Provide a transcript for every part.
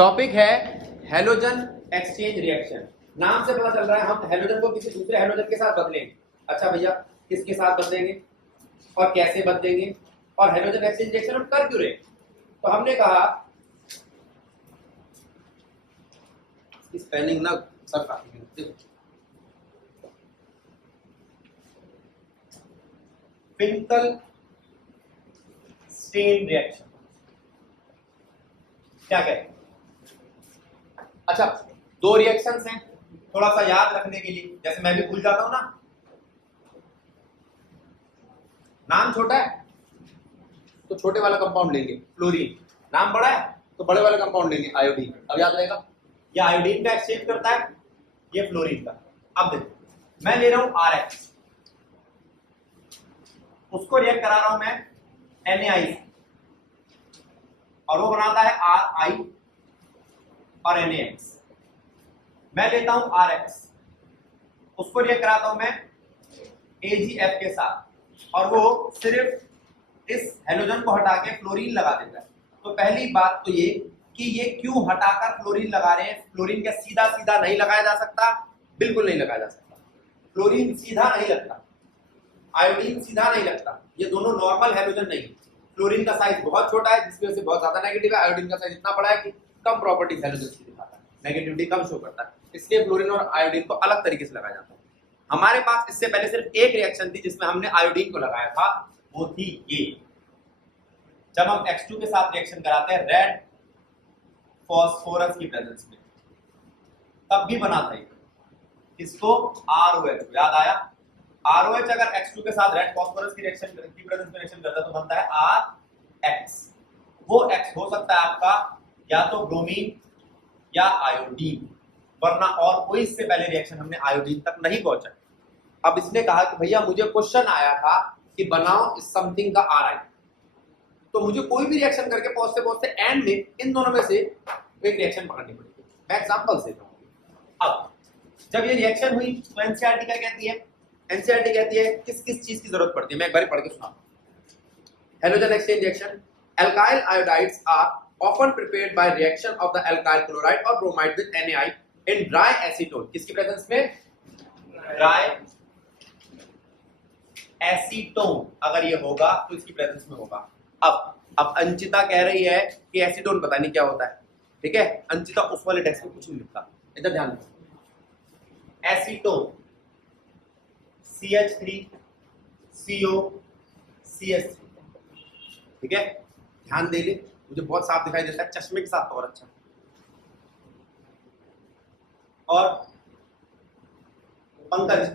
Topic है halogen exchange reaction. नाम से पता चल रहा है हम हेलोजन को किसी दूसरे हेलोजन के साथ बदलेंगे। अच्छा भैया, किसके साथ बदलेंगे और कैसे बदलेंगे और हेलोजन एक्सचेंज रिएक्शन हम कर क्यों रहे? तो हमने कहा स्पेलिंग ना सब काफी फिंकल स्टेन रिएक्शन क्या कहते हैं? अच्छा, दो रिएक्शंस हैं, थोड़ा सा याद रखने के लिए, जैसे मैं भी भूल जाता हूं ना। नाम छोटा है तो छोटे वाला कंपाउंड लेंगे फ्लोरीन, नाम बड़ा है तो बड़े वाला कंपाउंड लेंगे आयोडीन। अब याद रहेगा, ये आयोडीन का एक्सचेंज करता है, ये फ्लोरीन का। अब देखो, मैं ले रहा हूं RX, उसको रिएक्ट करा रहा हूं मैं NaI और वो बनाता है RI और NaX। मैं लेता हूं RX, उसको रिएक्ट कराता हूं मैं AgF के साथ और वो सिर्फ इस हेलोजन को हटा के फ्लोरीन लगा देता है। तो पहली बात तो ये कि ये क्यों हटाकर फ्लोरीन लगा रहे हैं? फ्लोरीन क्या सीधा सीधा नहीं लगाया जा सकता? बिल्कुल नहीं लगाया जा सकता। फ्लोरीन सीधा नहीं लगता, आयोडीन सीधा नहीं लगता, ये दोनों नॉर्मल हेलोजन नहीं। फ्लोरीन का साइज बहुत छोटा है जिसकी वजह से बहुत ज्यादा नेगेटिव है, आयोडीन का साइज इतना बड़ा है कि कम प्रॉपर्टीज हेलोजन की दिखाता है, नेगेटिविटी कम शो करता है, इसलिए फ्लोरीन और आयोडीन को अलग तरीके से लगाया जाता है। हमारे पास इससे पहले सिर्फ एक रिएक्शन थी जिसमें हमने आयोडीन को लगाया था, वो थी ये, जब हम X2 के साथ रिएक्शन कराते हैं रेड फॉस्फोरस की प्रेजेंस में, तब भी बना था इसको ROH। याद आया? ROH अगर X2 के साथ रेड फॉस्फोरस की रिएक्शन की प्रेजेंस में रिएक्शन करता है तो बनता है RX। वो X हो सकता है आपका या तो ब्रोमीन या आयोडीन, वरना और कोई इससे पहले रिएक्शन हमने आयोडीन तक नहीं पहुंचा। अब इसने कहा कि भैया मुझे क्वेश्चन आया था कि बनाओ इस समथिंग का RI, तो मुझे कोई भी रिएक्शन करके पहुंचते पहुंचते एंड में इन दोनों में से एक रिएक्शन पकड़नी पड़ेगी। मैं एग्जांपल देता हूं। अब जब ये रिएक्शन हुई तो एनसीईआरटी क्या कहती है? एनसीईआरटी कहती है किस किस चीज की जरूरत पड़ती है, मैं एक बार पढ़ के सुनाता हूं। Halogen exchange reaction, alkyl iodides are often prepared by reaction of the alkyl chloride or bromide with NaI in dry acetone। किसकी प्रेजेंस में? Dry acetone. अगर ये होगा तो इसकी प्रेजेंस में होगा। अब अंचिता कह रही है कि एसीटोन पता नहीं क्या होता है, ठीक है? अंचिता उस वाले टेक्स्ट में कुछ नहीं लिखता, इधर ध्यान दो। एसीटोन CH3CO CH3, ठीक है? ध्यान दे ले, मुझे बहुत साफ दिखाई देता है, चश्मे के साथ और अच्छा। और पंकज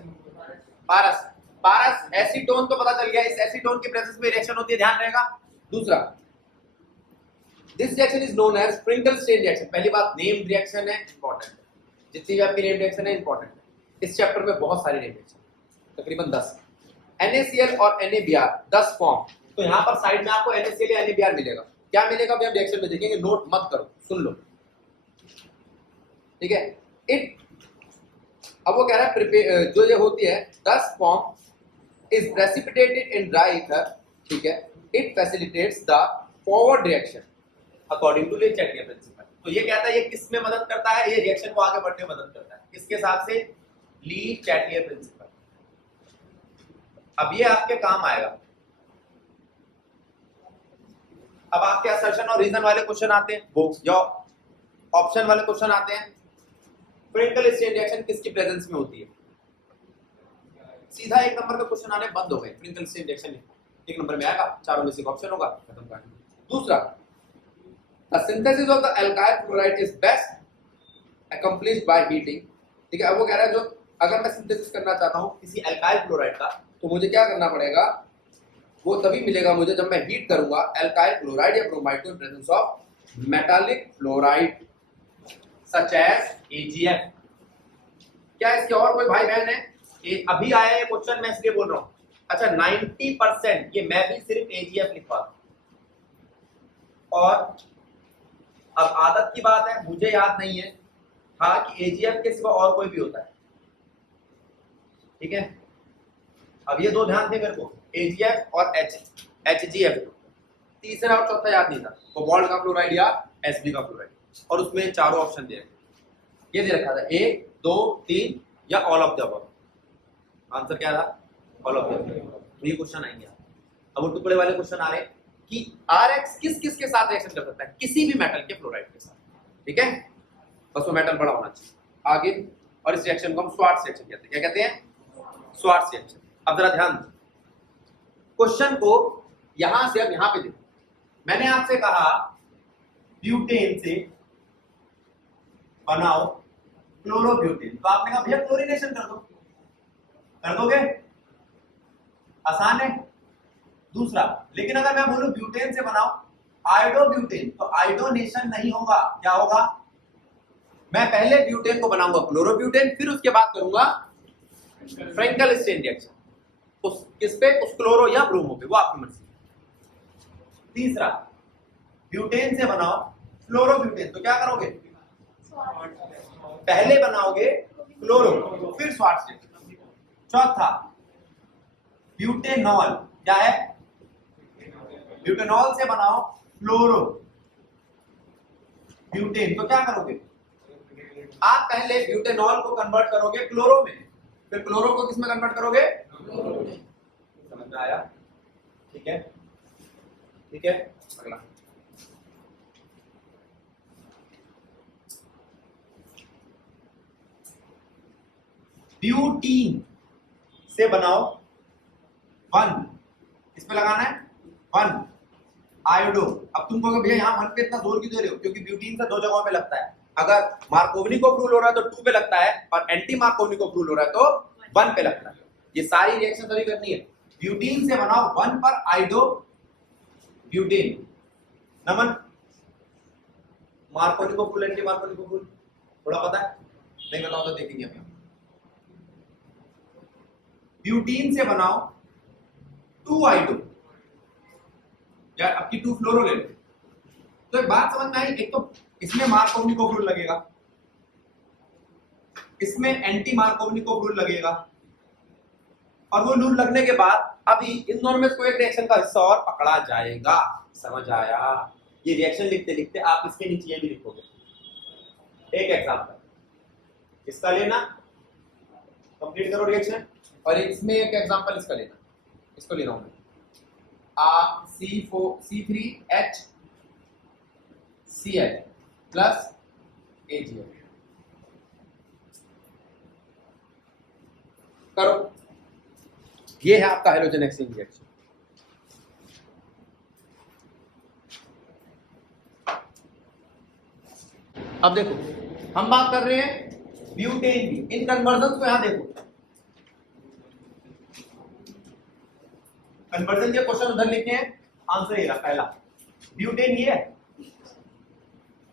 पारस, पारस एसीटोन तो पता चल गया, इस एसीटोन की प्रेजेंस में रिएक्शन होती है, ध्यान रहेगा। दूसरा, this reaction is known as Finkelstein reaction. पहली बात, नेम रिएक्शन है, इंपॉर्टेंट है, जितनी भी आपकी नेम रिएक्शन है इंपॉर्टेंट है। इस चैप्टर में बहुत सारी नेम रिएक्शन, तकरीबन 10, NaCl और NaBr 10 फॉर्म। तो यहाँ पर साइड में आपको NaCl या NaBr मिलेगा। क्या मिलेगा भी आप रिएक्शन में देखेंगे, नोट मत करो, सुन लो, ठीक है? इट, अब वो कह रहा है जो ये होती है 10 form is precipitated in dry ether, ठीक है? It facilitates the forward reaction according to Le Chatelier principle. तो ये कहता है ये किस में मदद करता है? ये रिएक्शन को आगे बढ़ने में मदद करता है, किसके साथ से? ली-चैटलियर प्रिंसिपल। अब ये आपके काम आएगा। अब आपके असर्शन और रीजन वाले क्वेश्चन आते हैं, वो जो ऑप्शन वाले क्वेश्चन आते हैं। स्प्रिंकल स्टेन रिएक्शन किसकी प्रेजेंस में होती है? सीधा एक नंबर का क्वेश्चन आने बंद हो गए। स्प्रिंकल स्टेन रिएक्शन एक नंबर में आएगा, चारों में से एक ऑप्शन होगा, खत्म कर। दूसरा, the synthesis of the alkyl chloride is best accomplished by heating, ठीक है? अब वो कह रहा है जो अगर मैं सिंथेसिस करना चाहता हूं किसी एल्काइल क्लोराइड का, तो मुझे क्या करना पड़ेगा? वो तभी मिलेगा मुझे जब मैं हीट करूंगा एल्काइल क्लोराइड या ब्रोमाइड को in presence of metallic fluoride such as AgF। क्या इसके और कोई भाई बहन है? अभी आया ये क्वेश्चन, मैं इसलिए बोल रहा हूं। अच्छा, 90% ये मैं भी सिर्फ AgF लिखवा दूं। और अब आदत की बात है, मुझे याद नहीं है हाँ कि AgF के सिवा और कोई भी होता है, ठीक है? अब ये दो ध्यान थे मेरे को, AgF और HgF। तीसरा और चौथा याद नहीं था, कोबाल्ट का क्लोराइड या Sb का क्लोराइड। और उसमें चारों ऑप्शन दे रखे, ये दे रखा था 1 2 3 या all of the above. Answer क्या था? All of the above. तो ये क्वेश्चन आएंगे। अब वो टुकड़े वाले क्वेश्चन आ रहे हैं कि Rx किस किस के साथ रिएक्शन कर सकता है? किसी भी मेटल के फ्लोराइड के साथ, ठीक है, बस वो मेटल बड़ा होना चाहिए। आगे, और इस रिएक्शन को हम स्वार्ट्ज रिएक्शन कहते हैं। क्या कहते हैं? Swarts reaction. अब जरा ध्यान दो क्वेश्चन को, यहां से अब यहां पे देखो, मैंने आपसे कहा ब्यूटेन से बनाओ क्लोरोब्यूटेन, तो आपने कहा भैया क्लोरीनेशन कर दो, कर दोगे? आसान है। दूसरा, लेकिन अगर मैं बोलूं ब्यूटेन से बनाओ आयोडोब्यूटेन, तो आयोडोनेशन नहीं होगा। क्या होगा? मैं पहले ब्यूटेन को बनाऊंगा क्लोरोब्यूटेन, फिर उसके बाद करूंगा फ्रेंकल स्टेन रिएक्शन। उस किस पे? उस क्लोरो या ब्रोमो पे, वो आपकी मर्जी। तीसरा, ब्यूटेन से बनाओ फ्लोरोब्यूटेन, तो क्या करोगे? पहले बनाओगे क्लोरो, फिर स्वार्ट्ज रिएक्शन। चौथा, ब्यूटेनॉल, क्या है? ब्यूटेनॉल से बनाओ फ्लोरो ब्यूटेन, तो क्या करोगे? आप पहले ब्यूटेनॉल को कन्वर्ट करोगे क्लोरो में, फिर क्लोरो को किस में कन्वर्ट करोगे? समझ में आया? ठीक है, ठीक है। अगला, ब्यूटीन से बनाओ 1, इसमें लगाना है 1 आयोडो। अब तुम कहोगे भैया यहाँ 1 पे इतना जोर क्यों दे रहे हो? क्योंकि ब्यूटीन से 2 जगहों पे लगता है। अगर मार्कोवनिकोव रूल हो रहा है तो 2 पे लगता है, और एंटी मार्कोवनिकोव रूल हो रहा है तो 1 पे लगता है। ये सारी रिएक्शन सभी करनी है। ब्यूटीन से बनाओ 1 पर iodo butane. Naman, Markovnikov rule, anti Markovnikov rule थोड़ा पता है? नहीं बताओ तो देखेंगे हम। ब्यूटीन से बनाओ 2 आयोडो, या आपकी 2 फ्लोरो ले लो। तो एक बात समझ में आई, एक तो इसमें मार्कोवनिकोव रूल लगेगा, इसमें एंटी मार्कोवनिकोव रूल लगेगा, और वो रूल लगने के बाद अभी इन दोनों में कोई एक रिएक्शन का हिस्सा और पकड़ा जाएगा। समझ आया? ये रिएक्शन लिखते लिखते आप इसके नीचे ये भी लिखोगे। एक एग्जांपल इसका लेना, कंप्लीट करो रिएक्शन, और इसमें एक एग्जांपल इसका लेना, इसको ले रहा हूं मैं, C3H Cl प्लस AgH। करो, ये है आपका हाइड्रोजन एक्सचेंज रिएक्शन। अब देखो, हम बात कर रहे हैं ब्यूटेन की। इन कन्वर्जन को यहां देखो, कन्वर्जन के क्वेश्चन उधर लिखे हैं, आंसर ये रहा पहला। ब्यूटेन ये है,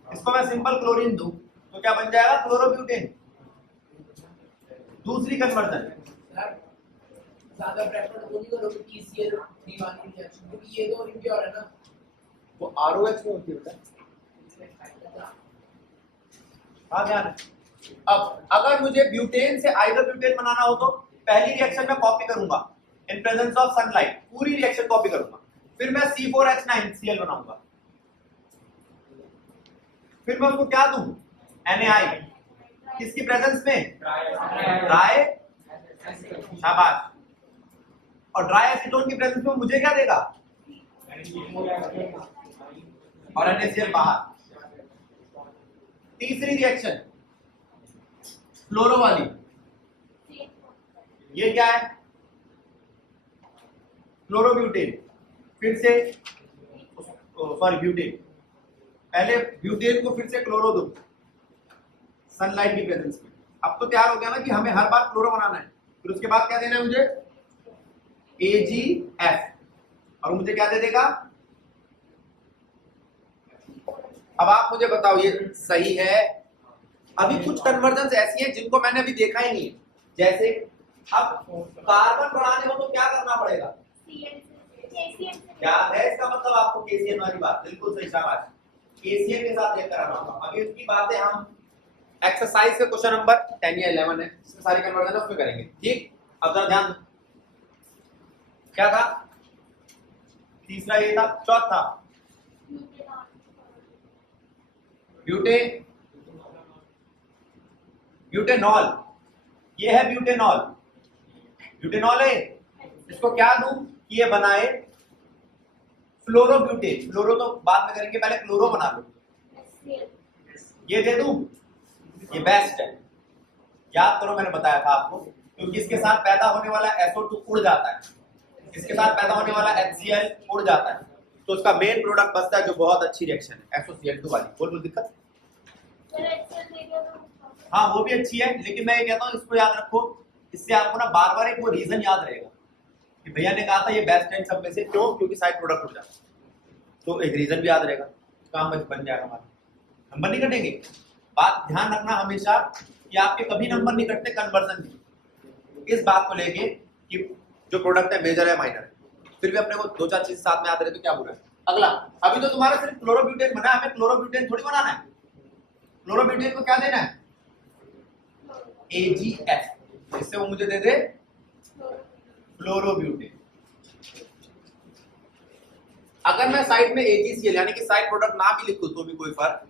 इसको मैं सिंपल क्लोरीन दूं तो क्या बन जाएगा? क्लोरोब्यूटेन। दूसरी कन्वर्जन, ज्यादा प्रेफर तो नहीं करोगे TCl3 वाली रिएक्शन, क्योंकि ये तो इम्प्योर है ना, वो ROH में होती है बेटा। हाँ ध्यान है। अब अगर मुझे ब्यूटेन से आइसोब्यूटेन बनाना हो तो पहली रिएक्शन में कॉपी करूंगा इन प्रेजेंस ऑफ सनलाइट, पूरी रिएक्शन कॉपी करूंगा, फिर मैं C4H9Cl बनाऊंगा, फिर मैं उसको क्या दूं? NaI, किसकी प्रेजेंस में? ड्राई, शाबाश। और ड्राई एसीटोन की प्रेजेंस में मुझे क्या देगा? और NaCl बाहर। तीसरी रिएक्शन फ्लोरो वाली, ये क्या है? क्लोरोब्यूटेन, फिर से सॉरी ब्यूटेन, पहले ब्यूटेन को फिर से क्लोरो दो सनलाइट की प्रेजेंस में। अब तो तैयार हो गया ना कि हमें हर बार क्लोरो बनाना है। फिर उसके बाद क्या देना है मुझे? AgF, और मुझे क्या दे देगा? अब आप मुझे बताओ ये सही है? अभी कुछ कन्वर्जन ऐसी हैं जिनको मैंने अभी देखा ही नहीं है, जैसे अब कार्बन बढ़ाने हो तो क्या करना पड़ेगा? क्या है इसका मतलब? आपको KCl वाली बात बिल्कुल सही, शाबाश। KCl के साथ लेकर आना होगा। अभी उसकी बातें हम एक्सरसाइज के क्वेश्चन नंबर 10 या 11 है, सारी कन्वर्जन उसमें करेंगे। ठीक, अब जरा ध्यान दो, क्या था? तीसरा ये था। चौथा ब्यूटे ब्यूटेनॉल, ये है ब्यूटेनॉल। ब्यूटेनॉल है, इसको क्या दूं कि ये बनाए फ्लोरोब्यूटेन। फ्लोरो तो बाद में करेंगे, पहले क्लोरो बना लो। ये दे दूं, ये बेस्ट है। याद करो मैंने बताया था आपको, क्योंकि इसके साथ पैदा होने वाला SO2 उड़ जाता है, इसके साथ पैदा होने वाला HCl उड़ जाता है, तो उसका मेन प्रोडक्ट बचता है जो बहुत अच्छी रिएक्शन है SOCl2 वाली। बोल दिक्कत? हाँ वो भी अच्छी है, लेकिन मैं ये कहता हूँ इसको याद रखो, इससे आपको ना बार बार एक वो रीजन याद रहेगा कि भैया ने कहा था ये बेस्ट है सब में से, क्यों? क्योंकि साइड प्रोडक्ट उड़ जाता है, तो एक रीजन भी याद रहेगा, काम बन जाएगा हमारा, नंबर नहीं कटेंगे। बात ध्यान रखना हमेशा कि आपके कभी नंबर नहीं कटते कन्वर्जन की, इस बात को लेके कि जो प्रोडक्ट है मेजर है माइनर है, फिर भी अपने को दो चार चीज साथ में आते रहे तो क्या बुरा है। अगला, अभी तो तुम्हारा सिर्फ क्लोरोब्यूटेन बना है, हमें क्लोरोब्यूटेन थोड़ी बनाना है। क्लोरोब्यूटेन को क्या देना है? AgF, इससे वो मुझे दे दे फ्लोरोब्यूटेन। अगर मैं साइड में AgCl यानी कि साइड प्रोडक्ट ना भी लिखूं तो भी कोई फर्क।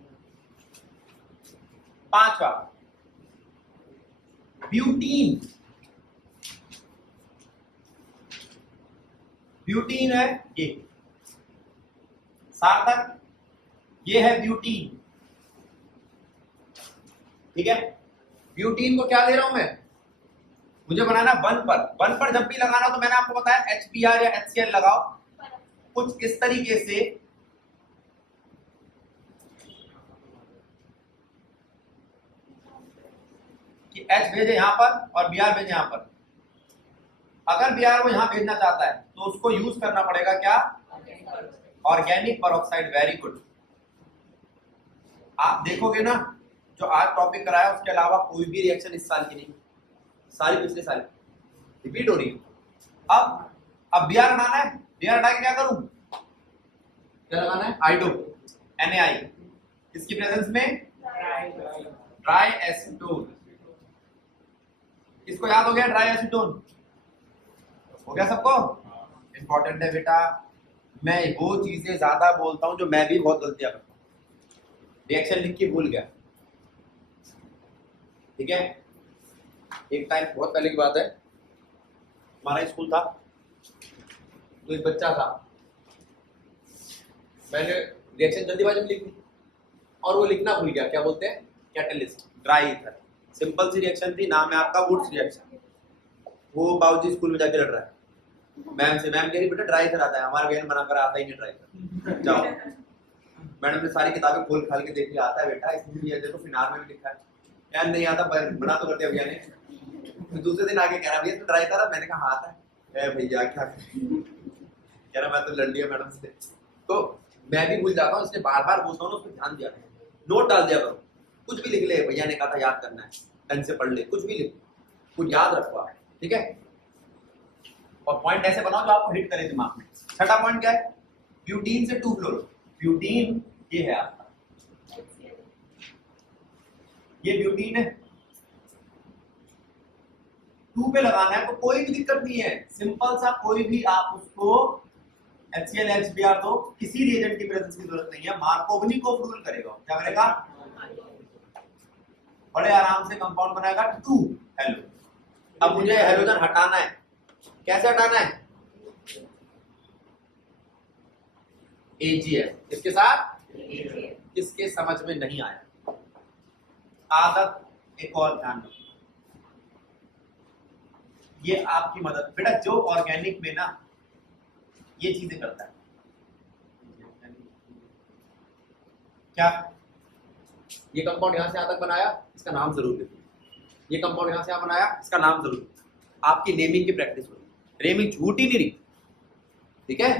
पांचवा ब्यूटीन, ब्यूटीन है ये सार्थक, ये है ब्यूटीन, ठीक है। ब्यूटीन को क्या दे रहा हूं मैं? मुझे बनाना वन पर जब भी लगाना तो मैंने आपको बताया HBr या HCl लगाओ, कुछ इस तरीके से कि H भेजे यहां पर और Br भेजे यहां पर। अगर Br को यहां भेजना चाहता है तो उसको यूज करना पड़ेगा क्या? Organic peroxide. Very good. आप देखोगे ना जो आज टॉपिक कराया उसके अलावा कोई भी रिएक्शन इस साल की नहीं, सारी पिछले साल रिपीट हो रही है। अब Br हटाना है, Br हटा के क्या करूं? क्या लगाना है? आइडो, NaI, इसकी प्रेजेंस में ड्राई एसीटोन। इसको याद हो गया ड्राई एसीटोन? हो गया सबको? इंपॉर्टेंट है बेटा, मैं वो चीजें ज्यादा बोलता हूं जो मैं भी बहुत गलतियां करता हूं। रिएक्शन लिख के भूल गया, ठीक है। एक टाइम बहुत पहले की बात है, हमारा स्कूल था तो एक बच्चा था, मैंने रिएक्शन जल्दीबाजी में लिख दी और वो लिखना भूल गया। क्या बोलते हैं? Catalyst, dry ether. सिंपल सी रिएक्शन थी, नाम है आपका वुड्स रिएक्शन। वो बाबूजी स्कूल में जाके लड़ रहा है मैम से, मैम कह रही बेटा ड्राई ईथर आता है, हमारे बहन बना कर आता ही नहीं ड्राई ईथर, जाओ। मैडम ने सारी किताबें खोल खाल के देख लिया, आता है बेटा, इसमें ये देखो फिनाल में भी लिखा है। यार नहीं आता, बना तो करते भैया ने। दूसरे दिन आगे कह रहा भैया तो ड्राई था, मैंने कहा हाँ आता है भैया, क्या कह रहा मैं तो लड़ लिया मैडम से। तो मैं भी भूल जाता हूँ, इसलिए बार बार बोलता हूँ, उस पर ध्यान दिया, नोट डाल दिया करो। कुछ भी लिख ले, भैया ने कहा था याद करना है, ढंग से पढ़ ले, कुछ भी लिख, कुछ याद रखो आप, ठीक है। और पॉइंट ऐसे बनाओ जो आपको हिट करे दिमाग में। छठा पॉइंट क्या है? ब्यूटीन से 2-फ्लोरो। ब्यूटीन ये है आपका, ये ब्यूटीन है, 2 पे लगाना है तो कोई भी दिक्कत नहीं है, सिंपल सा कोई भी आप उसको HCl HBr दो, किसी रिएजेंट की प्रेजेंस की जरूरत नहीं है, मार्कोवनी को रूल करेगा। क्या करेगा? बड़े आराम से कंपाउंड बनाएगा 2 हेलो। अब मुझे हेलोजन हटाना है, कैसे हटाना है? AgF, इसके साथ किसके समझ में नहीं आया? आदत एक और ध्यान रखो, ये आपकी मदद बेटा, जो ऑर्गेनिक में ना ये चीजें करता है, क्या ये कंपाउंड यहां से यहां तक बनाया, इसका नाम जरूर लिखो। ये कंपाउंड यहां से यहां बनाया, इसका नाम जरूर लिखो। आपकी नेमिंग की प्रैक्टिस हो रही, नेमिंग झूठ ही नहीं रही, ठीक है।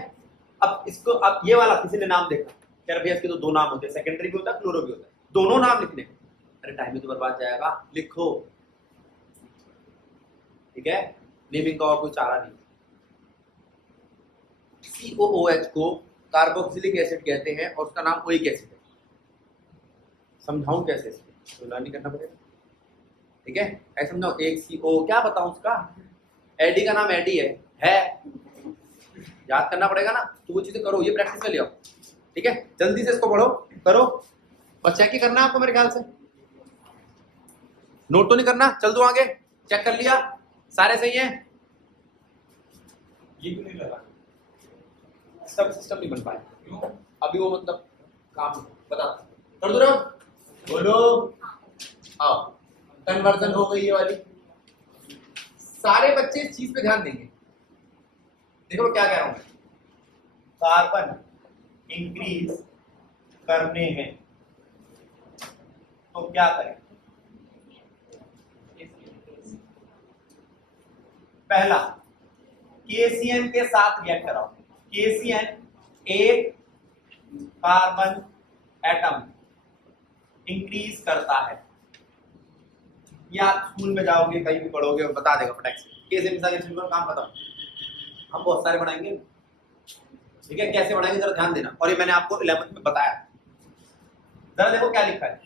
अब इसको, अब ये वाला किसी ने नाम देखा, कह रहा भैया इसके तो 2 नाम होते हैं, सेकेंडरी भी होता है क्लोरो भी होता है, दोनों नाम लिखने, अरे टाइम ही तो बर्बाद जाएगा, लिखो, ठीक है। नेमिंग का और कोई चारा नहीं। COOH को कार्बोक्सिलिक एसिड कहते हैं और उसका नाम ओइक एसिड है। समझाऊं कैसे इसको? तो लर्निंग करना पड़ेगा, ठीक है। ऐसे समझाओ, एक CO, क्या बताऊं उसका? एडी का नाम एडी है, याद करना पड़ेगा ना, तो वो चीजें करो, ये प्रैक्टिस में ले आओ, ठीक है। जल्दी से इसको पढ़ो, करो। बस चेक ही करना है आपको मेरे ख्याल से, नोट तो नहीं करना। चल दो आगे, चेक कर लिया सारे सही हैं। ये क्यों नहीं लगा? सब सिस्टम नहीं बन पाया क्यों? अभी वो मतलब काम बता कर दो ना, बोलो। आओ, कन्वर्जन हो गई ये वाली। सारे बच्चे इस चीज पे ध्यान देंगे। देखो क्या कह रहा हूं मैं, कार्बन इंक्रीज करने हैं तो क्या करें? पहला, KCN के साथ रिएक्ट कराओ। KCN एक कार्बन एटम इंक्रीज करता है। ये आप स्कूल में जाओगे कहीं भी पढ़ोगे बता देगा फटाक से। KCN के साथ रिएक्शन करो, काम खत्म। हम बहुत सारे बनाएंगे, ठीक है? कैसे बनाएंगे जरा ध्यान देना। और ये मैंने आपको 11th में बताया। जरा देखो क्या लिखा है।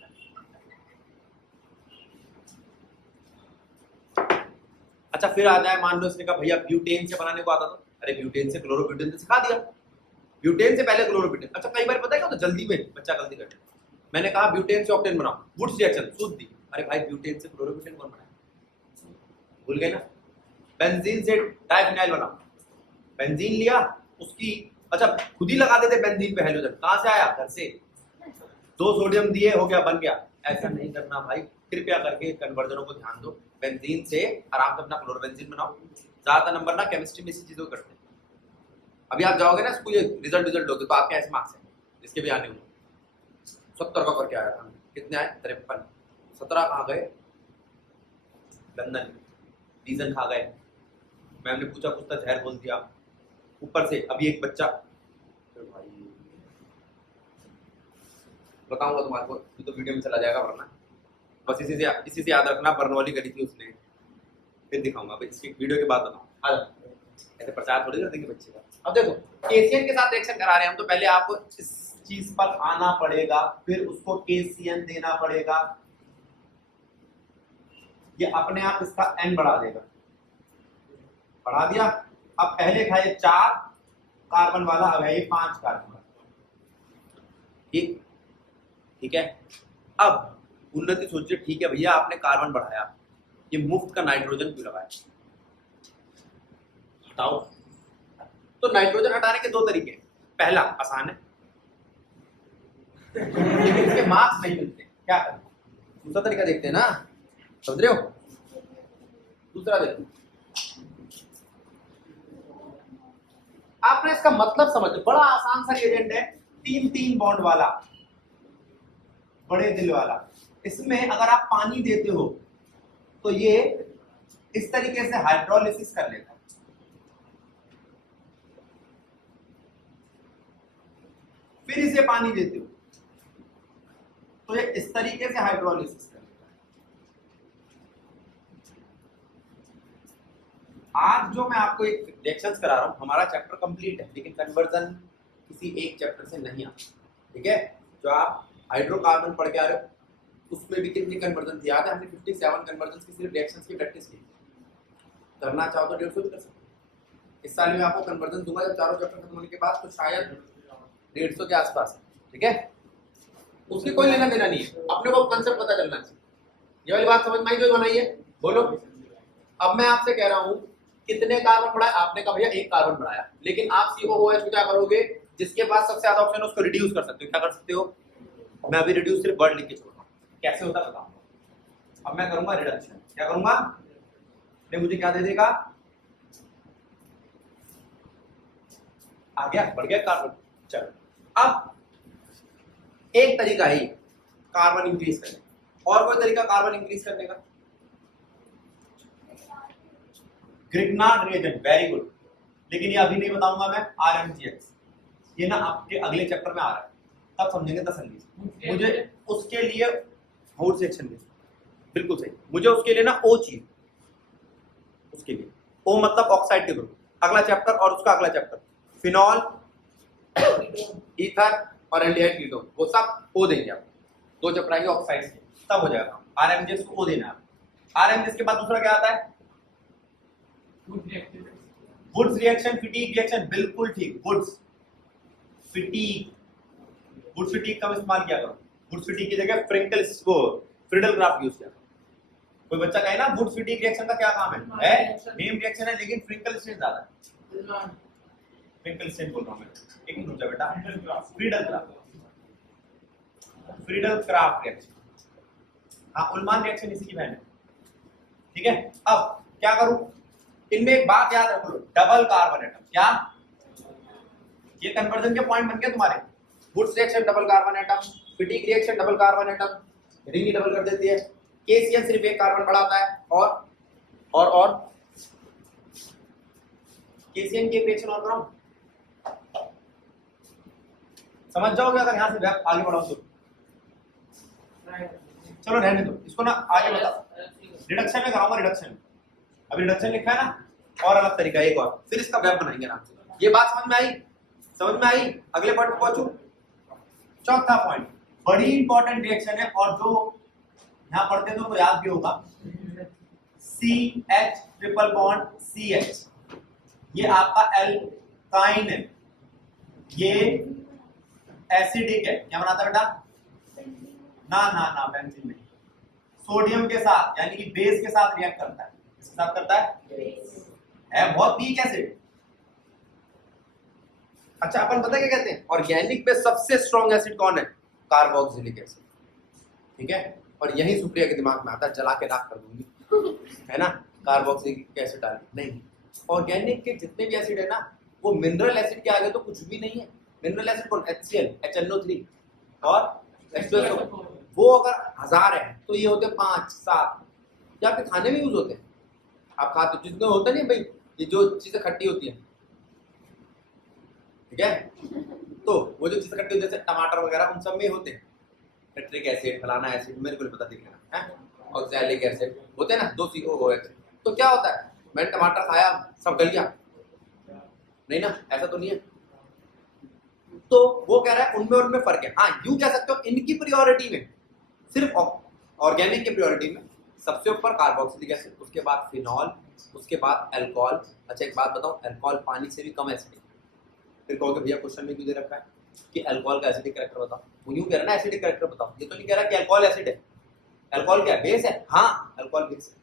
अच्छा फिर आ जाए, मान लो इसने कहा भैया ब्यूटेन से बनाने को आता था। अरे ब्यूटेन से क्लोरोब्यूटेन से सिखा दिया, ब्यूटेन से पहले क्लोरोब्यूटेन। अच्छा कई बार पता है क्या होता है, जल्दी में बच्चा गलती करता है। मैंने कहा ब्यूटेन से ऑक्टेन बनाओ, वुड्स रिएक्शन सूझ दी। अरे भाई ब्यूटेन से क्लोरोब्यूटेन कौन बनाया, भूल गए ना। बेंजीन से डाइफिनाइल बनाओ, बेंजीन लिया उसकी, अच्छा खुद ही लगा देते बेंजीन पे हेलोजन, कहां से आया? घर से। 2 सोडियम दिए, हो गया, बन गया। ऐसा नहीं करना भाई, कृपया करके कन्वर्जनों को ध्यान दो। बेंजीन से आराम से अपना क्लोरोबेंजीन बनाओ। ज्यादा नंबर ना केमिस्ट्री में इसी चीजों को करते हैं। अभी आप जाओगे ना स्कूल, रिजल्ट होगे तो आपके ऐसे मार्क्स हैं जिसके भी आने होंगे। 70 का करके आया था, कितने आए? 53। 17 कहाँ गए? लंदन रीजन खा गए। मैम ने पूछा कुछ तो जहर बोल दिया ऊपर से। अभी एक बच्चा, भाई बताऊंगा तुम्हारे को, तो वीडियो में चला जाएगा वरना। बस इसी से याद रखना, बर्नौली करी थी उसने, फिर दिखाऊंगा भाई इसकी वीडियो के बाद बताऊँ। ऐसे प्रचार थोड़ी कर देंगे बच्चे का। अब देखो KCN के साथ रिएक्शन करा रहे हैं हम, तो पहले आपको इस चीज पर आना पड़ेगा, फिर उसको KCN देना पड़ेगा। ये अपने आप इसका N बढ़ा देगा। बढ़ा दिया। अब पहले था ये 4 कार्बन वाला, अब है ये 5 कार्बन वाला। ठीक है। अब उन्नति सोचिए, ठीक है भैया आपने कार्बन बढ़ाया, ये मुफ्त का नाइट्रोजन क्यों लगाया? हटाओ। तो नाइट्रोजन हटाने के 2 तरीके। पहला आसान है लेकिन इसके मार्क्स नहीं मिलते, क्या करें? दूसरा तरीका देखते हैं ना, समझ रहे हो? दूसरा देखो, आपने इसका मतलब समझ, बड़ा आसान सा रिएजेंट है, 3-3 बॉन्ड वाला, बड़े दिल वाला। इसमें अगर आप पानी देते हो तो ये इस तरीके से हाइड्रोलिसिस कर लेता है। फिर इसे पानी देते हो तो ये इस तरीके से हाइड्रोलिसिस कर लेता है। आज जो मैं आपको एक रिएक्शंस करा रहा हूं, हमारा चैप्टर कंप्लीट है, लेकिन कन्वर्जन किसी एक चैप्टर से नहीं आता, ठीक है? जो आप हाइड्रोकार्बन पढ़ के आ रहे हो उसमें भी कितनी कन्वर्जन थी याद है? हमने 57 कन्वर्जन की सिर्फ रिएक्शंस की प्रैक्टिस की। करना चाहो तो 150 भी कर सकते। इस साल में आपको कन्वर्जन दूंगा जब चारों चैप्टर खत्म होने के बाद, तो शायद 150 के आसपास, ठीक है? उसकी कोई लेना देना नहीं है, अपने को कंसेप्ट पता चलना चाहिए। ये वाली बात समझ में आई जो बनाई है? बोलो। अब मैं आपसे कह रहा हूँ कितने कार्बन बढ़ाए? आपने कहा भैया 1 कार्बन बढ़ाया, लेकिन आप COOH को क्या करोगे? जिसके पास सबसे ज्यादा ऑप्शन है उसको रिड्यूस कर सकते हो। क्या कर सकते हो? मैं अभी रिड्यूस सिर्फ वर्ड लिख के छोड़ रहा हूँ, कैसे होता है बताऊंगा। अब मैं करूंगा रिडक्शन। क्या करूंगा? ने मुझे क्या दे देगा? आ गया, बढ़ गया कार्बन। चलो अब एक तरीका है कार्बन इंक्रीज करने, और कोई तरीका कार्बन इंक्रीज करने का? Grignard reagent, very good. लेकिन ये अभी नहीं बताऊंगा मैं, RMGX ये ना आपके अगले चैप्टर में आ रहा है, तब समझेंगे तसल्ली से। मुझे उसके लिए वुड सेक्शन में बिल्कुल सही, मुझे उसके लिए ना O चाहिए। उसके लिए O मतलब ऑक्साइड के ग्रुप। अगला चैप्टर और उसका अगला चैप्टर, फिनॉल, ईथर और एल्डिहाइड कीटोन, वो सब O देंगे आप। 2 चैप्टर आएंगे ऑक्साइड्स के, तब हो जाएगा। RMGS को O देना है। RMGS के बाद दूसरा क्या आता है? वुड्स रिएक्शन, फिटीग रिएक्शन, बिल्कुल ठीक। वुड्स फिटीग, वुड फिटीग का इस्तेमाल किया करो। वुड्स-फिटी की जगह फ्रिंकल्स वो फ्रीडल क्राफ्ट यूज किया। कोई बच्चा कहे ना वुड्स-फिटी रिएक्शन का क्या काम है नेम रिएक्शन है, लेकिन फ्रिंकल स्ट्रेन ज्यादा है। फ्रिंकल स्ट्रेन बोल रहा हूं मैं, एक मिनट रुक जा बेटा। फ्रीडल क्राफ्ट रिएक्शन, हाँ उल्मान रिएक्शन इसी की बहन है, ठीक है। अब क्या करूं, इनमें एक बात याद रखो, डबल कार्बन एटम, क्या ये कन्वर्जन के पॉइंट बन गए तुम्हारे। Wurtz reaction double carbon atom, Fittig reaction double carbon atom, ring ही डबल कर देती है। केसीएल सिर्फ एक कार्बन बढ़ाता है, और केसीएन की एक रिएक्शन और कराऊं, समझ जाओगे अगर यहां से आगे बढ़ाऊं तो। चलो रहने दो इसको ना, आगे बताओ। रिडक्शन में कराऊंगा, रिडक्शन अभी रिडक्शन लिखा है ना, और अलग तरीका एक और, फिर इसका वेब बनाएंगे नाम से। ये बात समझ में आई, अगले पॉइंट पे पहुंचू। चौथा पॉइंट बड़ी इंपॉर्टेंट रिएक्शन है, और जो यहां पढ़ते तो याद भी होगा, CH ट्रिपल बॉन्ड CH, ये आपका एल्काइन है, ये एसिडिक है। क्या बनाता है बेटा? ना बेंजीन नहीं, सोडियम के साथ यानी कि बेस के साथ रिएक्ट करता है। किसके साथ करता है बहुत वीक एसिड। अच्छा अपन पता क्या कहते हैं, ऑर्गेनिक में सबसे स्ट्रॉन्ग एसिड कौन है? कार्बोक्सिलिक एसिड, ठीक है। और यही सुप्रिया के दिमाग में आता है, जला के राख कर दूंगी, है ना, कार्बोक्सिलिक एसिड डाल। नहीं, ऑर्गेनिक के जितने भी एसिड है ना, वो मिनरल एसिड के आगे तो कुछ भी नहीं है। मिनरल एसिड कौन? HCl, HNO3 और H2SO। वो अगर 1000 है तो ये होते 5 7, या आपके खाने में यूज होते हैं, आप खाते जितने होता नहीं भाई, ये जो चीजें खट्टी होती है, ठीक है, तो वो जो चीजें खट्टी होती है जैसे टमाटर वगैरह, उन सब में होते हैं सिट्रिक एसिड, फलाना एसिड, मेरे को नहीं पता, देख लेना है, ऑक्सैलिक एसिड होते हैं ना, 2 CO एसिड। तो क्या होता है, मैंने टमाटर खाया सब गल गया, नहीं ना, ऐसा तो नहीं है। तो वो कह रहा है उनमें उनमें फर्क है। हाँ यूं कह सकते हो, इनकी प्रायोरिटी में, सिर्फ ऑर्गेनिक की प्रायोरिटी में सबसे ऊपर कार्बोक्सिलिक एसिड, उसके बाद फिनॉल, उसके बाद अल्कोहल। अच्छा एक बात बताओ, अल्कोहल पानी से भी कम एसिडिक। फिर कहोगे भैया क्वेश्चन में क्यों दे रखा है कि अल्कोहल का एसिडिक कैरेक्टर बताओ, वो यूं कह रहा है ना एसिडिक कैरेक्टर बताओ, ये तो नहीं कह रहा कि अल्कोहल एसिड है। अल्कोहल क्या है? बेस है। हाँ अल्कोहल बेस है,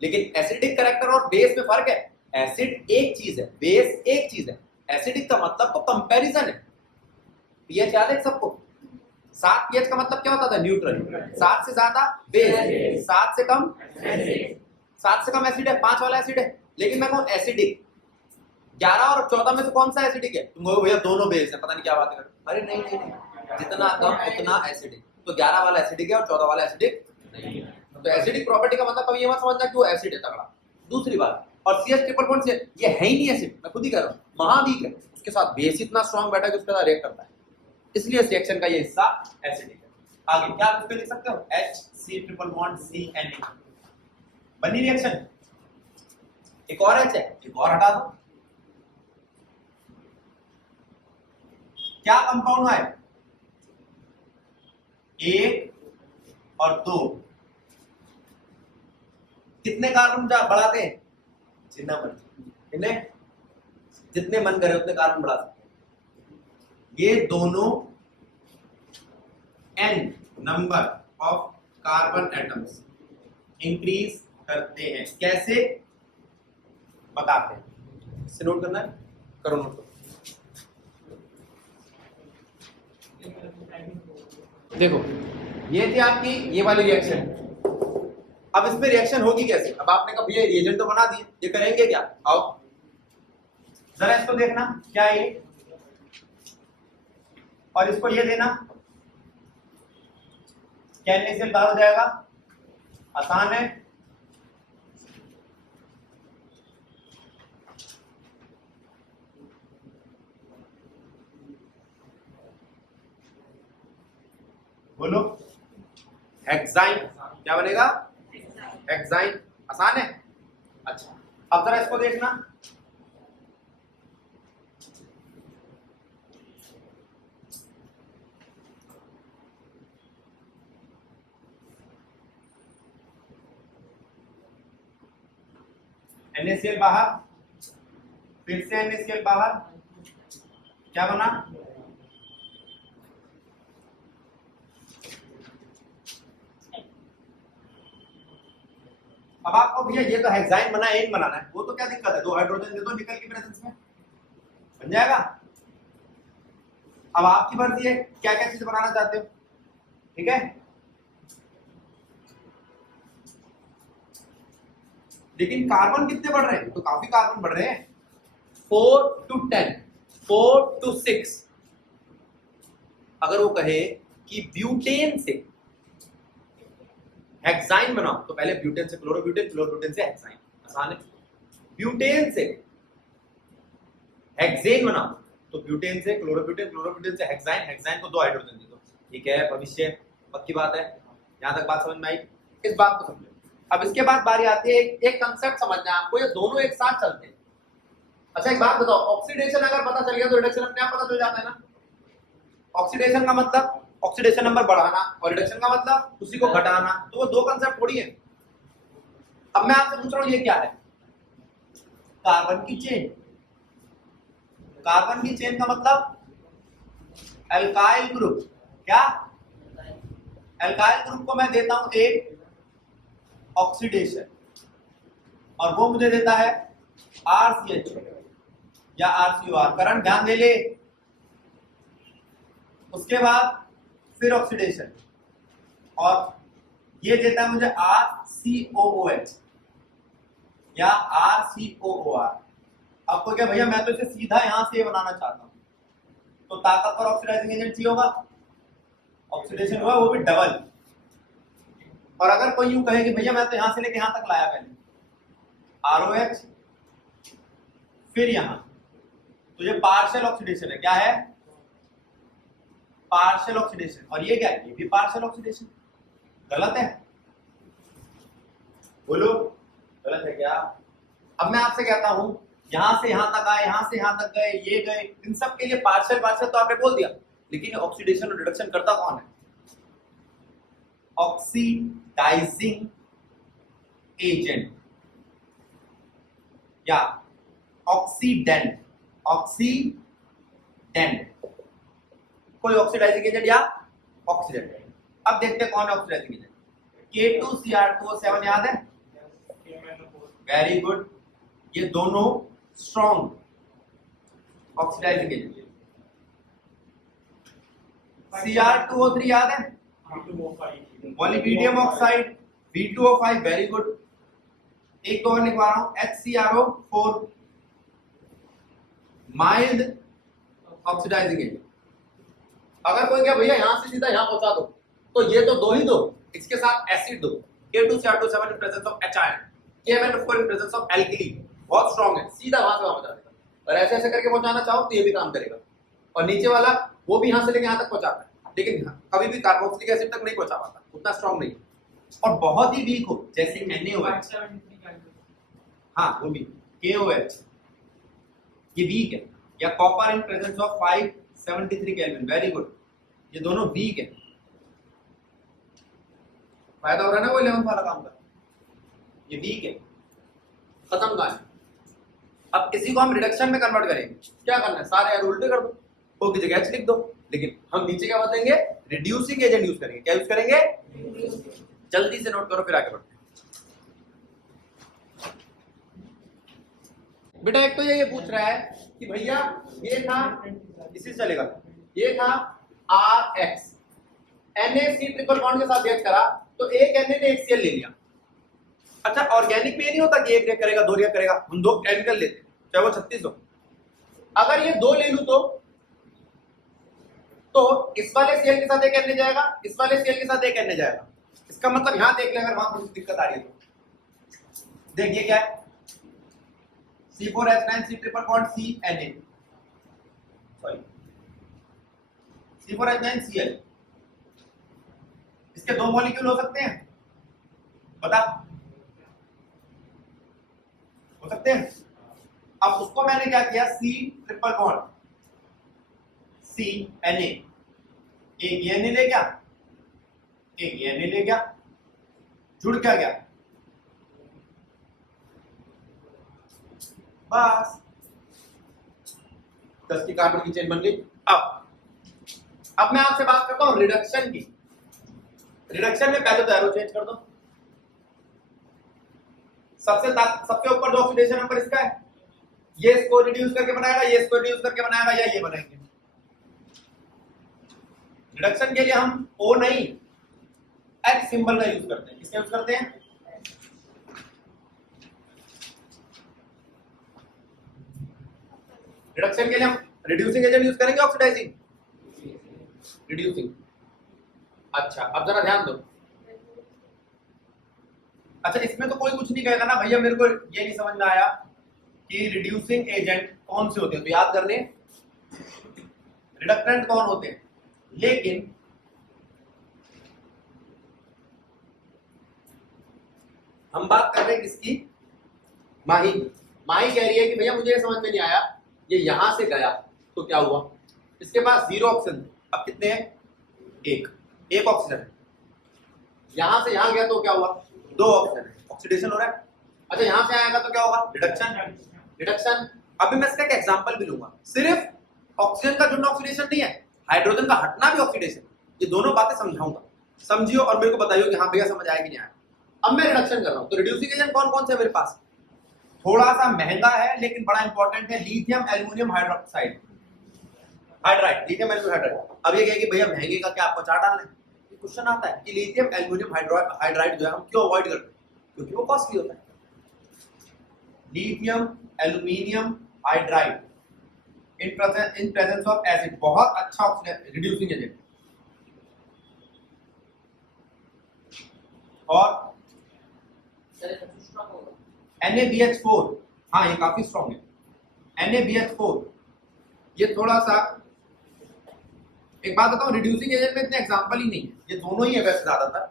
लेकिन एसिडिक कैरेक्टर और बेस में फर्क है। एसिड एक चीज है, बेस एक चीज है। एसिडिक का मतलब तो कंपैरिजन है। पीएच याद है सबको? 7 पीएच का मतलब क्या होता था? न्यूट्रल। 7 से ज्यादा बेस, 7 से कम एसिड, 7 से कम एसिड है, 5 वाला एसिड है। लेकिन मैं कहूं एसिडिक, 11 और 14 में से कौन सा एसिडिक है? तुम कहोगे भैया दोनों बेस है, पता नहीं क्या बात है। अरे नहीं, जितना कम उतना एसिडिक। तो 11 वाला एसिडिक है और 14 वाला एसिडिक नहीं है। तो एसिडिक प्रॉपर्टी का मतलब कभी ये मत समझना कि वो एसिड है तगड़ा। दूसरी बात, और CH ट्रिपल बॉन्ड से ये है ही नहीं एसिड, मैं खुद ही कह रहा हूँ, महावीक है। उसके साथ बेस इतना स्ट्रॉन्ग बैठा है कि उसके साथ रिएक्ट करता है, इसलिए रिएक्शन का ये हिस्सा एसिडिक है। आगे क्या आप इसको लिख सकते हो? HC ट्रिपल बॉन्ड CNA, बनी रिएक्शन। एक और H है, एक और हटा दो। क्या कंपाउंड है? 1 और 2, कितने कार्बन बढ़ाते हैं? जितना मन, इन्हें जितने मन करे उतने कार्बन बढ़ा सकते हैं। ये दोनों n number of carbon atoms increase करते हैं। कैसे बताते हैं, इसे नोट करना है, करो नोट करो। देखो ये थी आपकी ये वाली रिएक्शन। अब इसमें रिएक्शन होगी कैसे? अब आपने कहा भैया रिएजेंट तो बना दिए, ये करेंगे क्या? आओ जरा इसको देखना, क्या है ये, और इसको ये देना, क्या NaCl बाहर हो जाएगा? आसान है। बोलो हेक्साइन, क्या बनेगा? हेक्साइन, आसान है। अच्छा अब जरा इसको देखना, NaCl बाहर, फिर से NaCl बाहर, क्या बना? अब आपको भैया ये तो हेक्साइन बना एन बनाना है, वो तो क्या दिक्कत है, 2 हाइड्रोजन दे दो निकल की प्रेजेंस में बन जाएगा। अब आपकी मर्जी है क्या क्या चीज बनाना चाहते हो, ठीक है। लेकिन कार्बन कितने बढ़ रहे हैं, तो काफी कार्बन बढ़ रहे हैं, 4 to 10, 4 to 6। अगर वो कहे कि ब्यूटेन से हेक्साइन बनाओ तो पहले ब्यूटेन से क्लोरोब्यूटेन, क्लोरोब्यूटेन से हेक्साइन, आसान है। ब्यूटेन से हेक्सेन बनाओ तो ब्यूटेन से क्लोरोब्यूटेन, क्लोरोब्यूटेन से हेक्साइन, हेक्साइन को 2 हाइड्रोजन दे दो, ठीक है। भविष्य पक्की बात है, यहां तक बात समझ में आई, इस बात को समझो। अब इसके बाद बारी आती है एक कंसेप्ट समझना है आपको, ये दोनों एक साथ चलते हैं। अच्छा एक बात बताओ, ऑक्सीडेशन अगर पता चल गया तो रिडक्शन अपने आप पता चल जाता है ना। ऑक्सीडेशन का मतलब ऑक्सीडेशन नंबर बढ़ाना और रिडक्शन का मतलब उसी को घटाना, तो वो 2 कंसेप्ट थोड़ी है। अब मैं आपसे पूछ रहा हूं ये क्या है, कार्बन की चेन। कार्बन की चेन का मतलब एल्काइल ग्रुप, क्या एल्काइल ग्रुप को मैं देता हूं एक ऑक्सीडेशन और वो मुझे देता है RCH या RCOR, करंट ध्यान दे ले। उसके बाद फिर ऑक्सीडेशन और ये देता है मुझे RCOOH या RCOOR। आपको क्या भैया मैं तो इसे सीधा यहां से बनाना चाहता हूं, तो ताकतवर ऑक्सीडाइजिंग एजेंट चाहिए होगा, ऑक्सीडेशन हुआ वो भी डबल। और अगर कोई यूं कहे कि भैया मैं तो यहां से लेके यहां तक लाया पहले ROH फिर यहां, तो ये पार्शियल ऑक्सीडेशन है, क्या है पार्शियल ऑक्सीडेशन। और ये क्या है, ये भी पार्शियल ऑक्सीडेशन, गलत है, बोलो गलत है क्या। अब मैं आपसे कहता हूं यहां से यहां तक आए, यहां से यहां तक गए, ये गए, इन सब के लिए पार्शियल पार्शियल तो आपने बोल दिया, लेकिन ऑक्सीडेशन और रिडक्शन करता कौन है, ऑक्सीडाइजिंग एजेंट या ऑक्सीडेंट, ऑक्सीडेंट कोई ऑक्सीडाइजिंग एजेंट या ऑक्सीडेंट। अब देखते हैं कौन है ऑक्सीडाइजिंग एजेंट। K2Cr2O7 याद है, वेरी गुड, ये दोनों स्ट्रॉन्ग ऑक्सीडाइजिंग एजेंट। Cr2O3 याद है, molybdenum oxide, V2O5, very good. एक तो और लिखवा रहा हूं HCrO4, माइल्ड ऑक्सीडाइजिंग एजेंट। अगर कोई क्या भैया यहां से सीधा यहां पहुंचा दो, तो ये तो दो ही दो, इसके साथ एसिड दो, K2Cr2O7 in presence of H ion, KMnO4 in presence of alkali, बहुत स्ट्रांग है, सीधा वहां से वहां पहुंचा देगा। और ऐसे ऐसे करके पहुंचाना चाहो तो ये भी काम करेगा। और नीचे वाला वो भी यहां से लेके यहां तक पहुंचाता है, लेकिन कभी भी कार्बोक्सिलिक एसिड तक नहीं पहुंचा पाता, उतना स्ट्रांग नहीं। और बहुत ही वीक हो जैसे NaOH, हाँ वो भी KOH, ये वीक है। या copper in presence of 573 kelvin, very good, ये दोनों वीक है। फायदा हो रहा है ना वो 11th वाला काम का, ये वीक है, खत्म कहानी। अब इसी को हम रिडक्शन में कन्वर्ट करेंगे, क्या करना है सारे यार उल्टे कर दो, ओ की जगह H लिख दो, लेकिन हम नीचे क्या बदलेंगे, रिड्यूसिंग एजेंट यूज करेंगे। क्या यूज करेंगे, जल्दी से नोट करो फिर आगे बढ़ते हैं। बेटा एक तो ये पूछ रहा है कि भैया ये था, इसी से चलेगा, ये था RX, NaC ट्रिपल बॉन्ड के साथ रिएक्ट करा तो एक Na ने HCl ले लिया। अच्छा ऑर्गेनिक में ये नहीं होता कि एक रिएक्ट करेगा दो रिएक्ट करेगा, हम दो केमिकल लेते हैं चाहे वो 36 हो। अगर ये दो ले लूं तो इस वाले Cl के साथ एक Na जाएगा, इस वाले Cl के साथ एक Na जाएगा। इसका मतलब यहां देख ले, अगर वहां थोड़ी सी दिक्कत आ रही है तो देखिए क्या है, C4H9C triple bond CNA, sorry C4H9Cl, इसके दो मॉलिक्यूल हो सकते हैं, बता हो सकते हैं। अब उसको मैंने क्या किया, C ट्रिपल बॉन्ड CNA, एक ये ले गया एक ये ले गया, जुड़ क्या गया, बस 10 की कार्बन की चेन बन गई। अब मैं आपसे बात करता हूं रिडक्शन की। रिडक्शन में पहले तो एरो चेंज कर दो, सबसे ऊपर जो ऑक्सीडेशन नंबर इसका है, ये इसको रिड्यूस करके बनाएगा, ये इसको रिड्यूस करके बनाएगा, या ये बनाएंगे। रिडक्शन के लिए हम O नहीं H सिंबल का यूज करते हैं। किसका यूज करते हैं? रिडक्शन के लिए हम रिड्यूसिंग एजेंट यूज करेंगे, ऑक्सीडाइजिंग रिड्यूसिंग। अच्छा अब जरा ध्यान दो। अच्छा इसमें तो कोई कुछ नहीं कहेगा ना भैया, मेरे को ये नहीं समझ में आया कि रिड्यूसिंग एजेंट कौन से होते हैं, तो याद कर लें रिडक्टेंट कौन होते हैं। लेकिन हम बात कर रहे हैं किसकी? माही। माही कह रही है कि भैया मुझे ये समझ में नहीं आया, ये यहां से गया तो क्या हुआ, इसके पास 0 ऑक्सीजन, अब कितने हैं? एक ऑक्सीजन है। यहां से यहां गया तो क्या हुआ? 2 ऑक्सीजन है, ऑक्सीडेशन हो रहा है। अच्छा यहां से आएगा तो क्या होगा? रिडक्शन। अभी मैं इसका एक एग्जांपल भी लूंगा। सिर्फ ऑक्सीजन का जुड़ना ऑक्सीडेशन नहीं है, हाइड्रोजन का हटना भी ऑक्सीडेशन। ये दोनों बातें समझाऊंगा, समझियो और मेरे को बताइए कि हाँ भैया समझ आया कि नहीं आया। अब मैं रिडक्शन कर रहा हूं, तो रिड्यूसिंग एजेंट कौन कौन से मेरे पास? थोड़ा सा महंगा है लेकिन बड़ा इंपॉर्टेंट है, lithium aluminium hydroxide hydride, lithium aluminium hydride. अब ये कहेगी भैया महंगे का क्या आपको चार डालना है? क्वेश्चन आता है कि लिथियम एल्यूमिनियम हाइड्राइड जो है हम क्यों अवॉइड करते हैं? क्योंकि वो कॉस्टली होता है। Lithium aluminium hydride in presence of acid बहुत अच्छा रिड्यूसिंग एजेंट। और NaBH4, हाँ ये काफी स्ट्रॉन्ग है। NaBH4 ये थोड़ा सा, एक बात बताऊं, रिड्यूसिंग एजेंट में इतने एग्जांपल ही नहीं है, ये दोनों ही है वैसे ज्यादातर।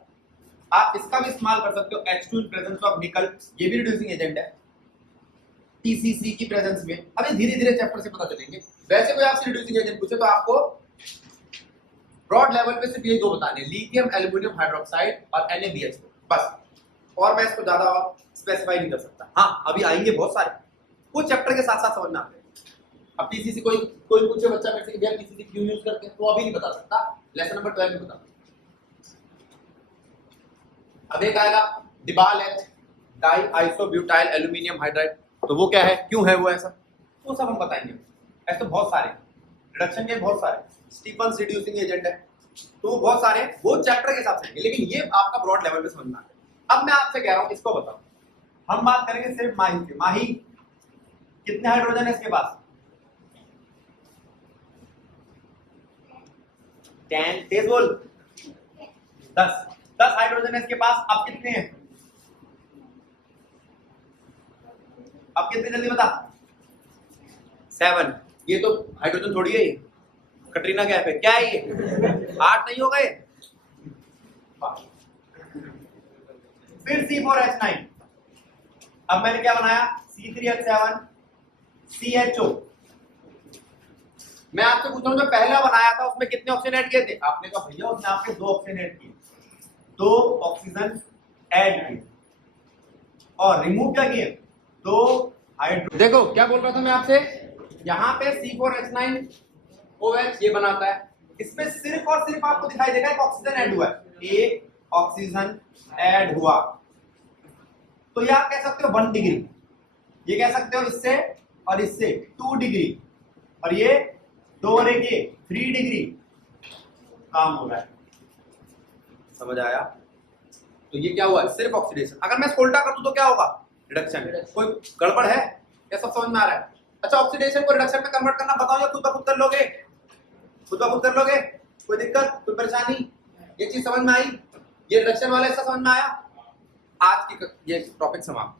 आप इसका भी इस्तेमाल कर सकते हो, H2 इन प्रेजेंस ऑफ निकल, ये भी रिड्यूसिंग एजेंट है। TCC की प्रेजेंस में, अभी धीरे धीरे चैप्टर से पता चलेंगे। वैसे कोई आपसे रिड्यूसिंग एजेंट पूछे तो आपको ब्रॉड लेवल पे सिर्फ ये दो बताने, लिथियम एल्यूमिनियम हाइड्रोक्साइड और NaBH4 बस, और मैं इसको ज्यादा और स्पेसिफाई नहीं कर सकता। हाँ अभी आएंगे बहुत सारे, कुछ चैप्टर के साथ साथ समझ में आते हैं। अब TCC कोई पूछे बच्चा मेरे से कि भैया TCC क्यों यूज करते हैं, तो अभी नहीं बता सकता, लेसन नंबर 12 में बता। अब एक आएगा डिबाल H, die isobutyl aluminium hydride, तो वो क्या है, क्यों है वो ऐसा, वो सब हम बताएंगे। ऐसे बहुत सारे रिडक्शन के बहुत सारे, स्टीफन्स रिड्यूसिंग एजेंट है, तो बहुत सारे वो चैप्टर के हिसाब से आएंगे, लेकिन ये आपका ब्रॉड लेवल पे समझना है। अब मैं आपसे कह रहा हूं इसको बताओ, हम बात करेंगे सिर्फ माही की। माही कितने हाइड्रोजन है इसके पास? 10, तेज बोल। 10 हाइड्रोजन है इसके पास। अब कितने हैं? अब कितने जल्दी बता? 7। ये तो हाइड्रोजन थोड़ी है, ये कटरीना कैफ है क्या है ये? 8 नहीं हो गए? फिर C4H9, अब मैंने क्या बनाया? C3H7 CHO। मैं आपसे पूछ रहा हूं, जो पहला बनाया था उसमें कितने ऑक्सीजन ऐड किए थे? आपने कहा भैया उसने आपके 2 ऑक्सीजन ऐड किए, 2 ऑक्सीजन ऐड किए और रिमूव क्या किए? 2 हाइड्रो। देखो क्या बोल रहा था मैं आपसे, यहाँ पे C4H9OH ये बनाता है, इसमें सिर्फ और सिर्फ आपको दिखाई देगा एक ऑक्सीजन ऐड हुआ है, एक ऑक्सीजन ऐड हुआ, तो ये आप कह सकते हो 1 डिग्री, ये कह सकते हो इससे और इससे 2 डिग्री, और ये 2 और 1 3 डिग्री काम हो रहा है। समझ आया? तो ये क्या हुआ? सिर्फ ऑक्सीडेशन। अगर मैं इसको उल्टा कर दूं तो क्या होगा? रिडक्शन। कोई गड़बड़ है या सब समझ में आ रहा है? अच्छा ऑक्सीडेशन को रिडक्शन में कन्वर्ट करना बताओ, या खुद ब खुद कर लोगे? खुद ब खुद कर लोगे? कोई दिक्कत, कोई परेशानी? ये चीज समझ में आई? ये रिडक्शन वाला हिस्सा समझ में आया? आज की ये टॉपिक समाप्त।